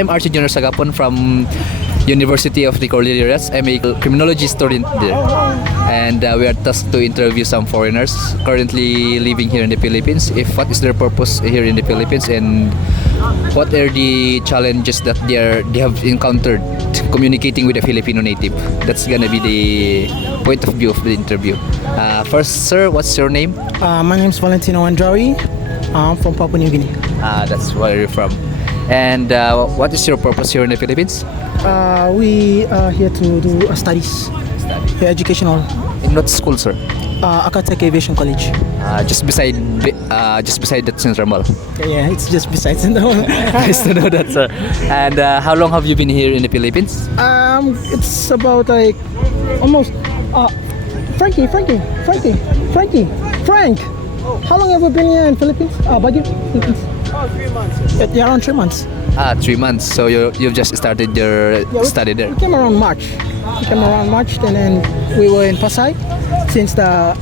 I'm Archie Junior Sagapon from University of the Cordilleras. I'm a criminology student there, and we are tasked to interview some foreigners currently living here in the Philippines. If what is their purpose here in the Philippines, and what are the challenges that they have encountered communicating with a Filipino native. That's gonna be the point of view of the interview. First, sir, what's your name? My name is Valentino Andrawi. I'm from Papua New Guinea. That's where you're from. And what is your purpose here in the Philippines? We are here to do studies. Yeah, educational. In what school, sir? Akatech Aviation College. Just beside that Central Mall. Yeah, it's just besides. Nice to know that, sir. And how long have you been here in the Philippines? It's about like almost. Frank. How long have you been here in Philippines? Baguio, Philippines. 3 months. Yeah, around 3 months. 3 months. So you've just started your study there. We came around March. And then we were in Pasay since the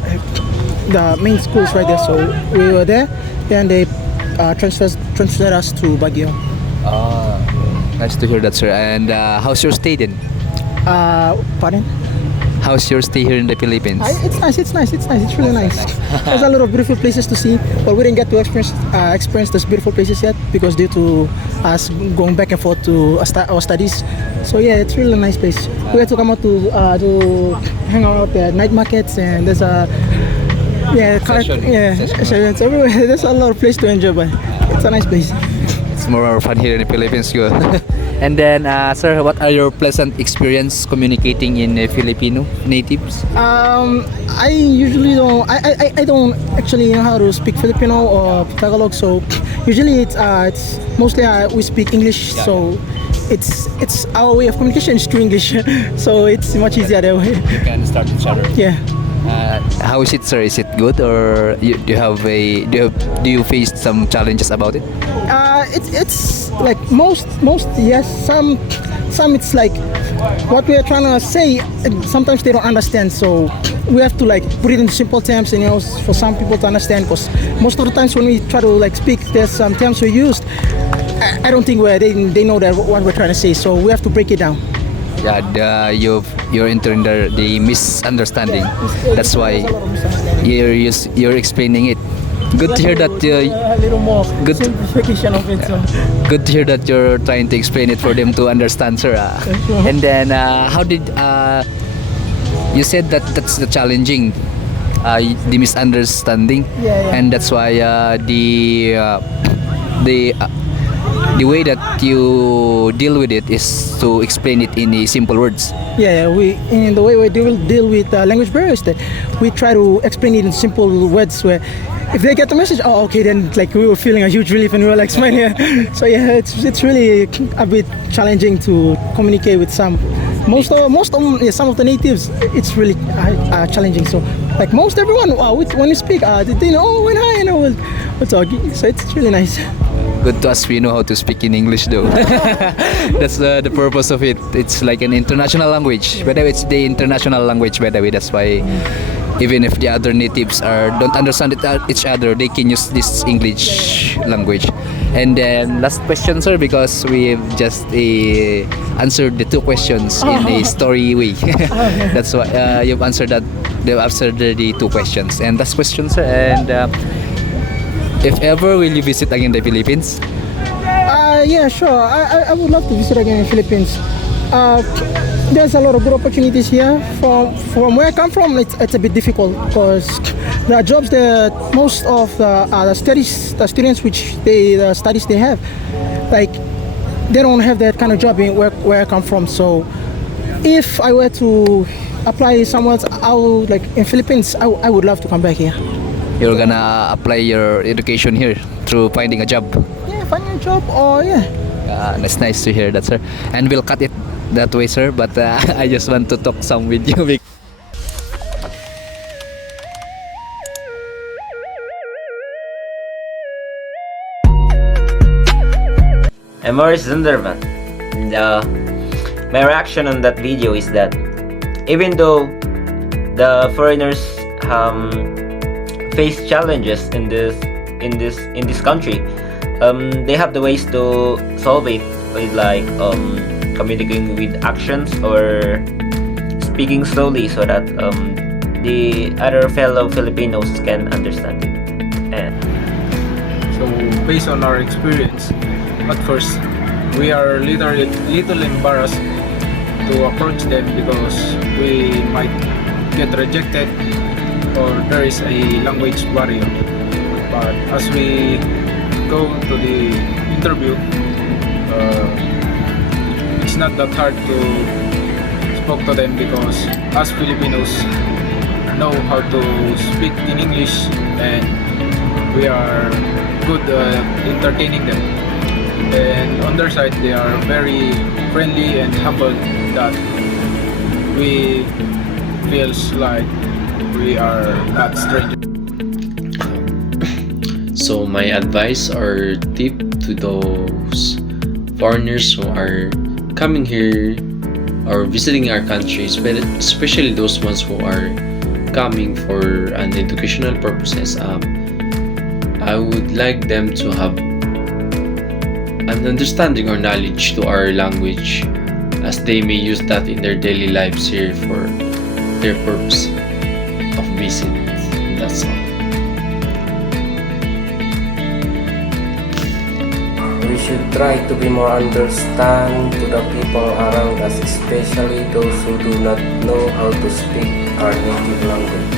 main school is right there. So we were there, and they transferred us to Baguio. Nice to hear that, sir. And how's your stay then? Pardon? How's your stay here in the Philippines? It's nice. It's really nice. There's a lot of beautiful places to see, but we didn't get to experience those beautiful places yet because due to us going back and forth to our studies. So yeah, it's really a nice place. We had to come out to hang out at night markets, and there's a sessions everywhere. There's a lot of place to enjoy, but it's a nice place. It's more fun here in the Philippines, good. And then, sir, what are your pleasant experience communicating in Filipino natives? I usually don't. I don't actually know how to speak Filipino or Tagalog. So usually it's mostly we speak English. So it's our way of communication is through English. So it's much easier that way. You can start each other. Yeah. How is it, sir? Is it good, or do you face some challenges about it? It's like most yes. Some it's like what we are trying to say. Sometimes they don't understand, so we have to like put it in simple terms, and for some people to understand. Because most of the times when we try to like speak, there's some terms we used. I don't think they know that what we're trying to say, so we have to break it down. Yeah, you're entering the misunderstanding. That's why you're explaining it. Good to hear that. A little more simplification of it. Good to hear that you're trying to explain it for them to understand, sir. And then, how did you said that's the challenging, the misunderstanding, and that's why the way that you deal with it is to explain it in simple words. Yeah, in the way we deal with language barriers, that we try to explain it in simple words where if they get the message, okay, then like we were feeling a huge relief and we were like smiling. So yeah, it's really a bit challenging to communicate with some of some of the natives. It's really challenging. So like most everyone, when you speak, they know when hi, we're talking. So it's really nice. Good to us, we know how to speak in English though. That's the purpose of it. It's like an international language. By the way, it's the international language, by the way. That's why even if the other natives don't understand each other, they can use this English language. And then last question, sir, because we've just answered the two questions in a story way. That's why you've answered that. They've answered the two questions. And last question, sir. And if ever, will you visit again the Philippines? Yeah, sure. I would love to visit again in the Philippines. There's a lot of good opportunities here. From where I come from, it's a bit difficult because the jobs that most of the students which the studies they have, like they don't have that kind of job in where I come from. So if I were to apply somewhere else, like in Philippines, I would love to come back here. You're gonna apply your education here through finding a job. Yeah, finding a job, or yeah. That's nice to hear that, sir. And we'll cut it that way, sir. But I just want to talk some with you. I'm Morris Zunderman. And my reaction on that video is that even though the foreigners face challenges in this country, they have the ways to solve it with like communicating with actions or speaking slowly so that the other fellow Filipinos can understand it. And So based on our experience, at first we are little embarrassed to approach them because we might get rejected or there is a language barrier. But as we go to the interview, it's not that hard to speak to them because us Filipinos know how to speak in English and we are good entertaining them. And on their side, they are very friendly and humble that we feels like we are not strangers. So my advice or tip to those foreigners who are coming here or visiting our country, especially those ones who are coming for an educational purposes, I would like them to have an understanding or knowledge to our language as they may use that in their daily lives here for their purpose of visit. That's all. We should try to be more understand to the people around us, especially those who do not know how to speak our native language.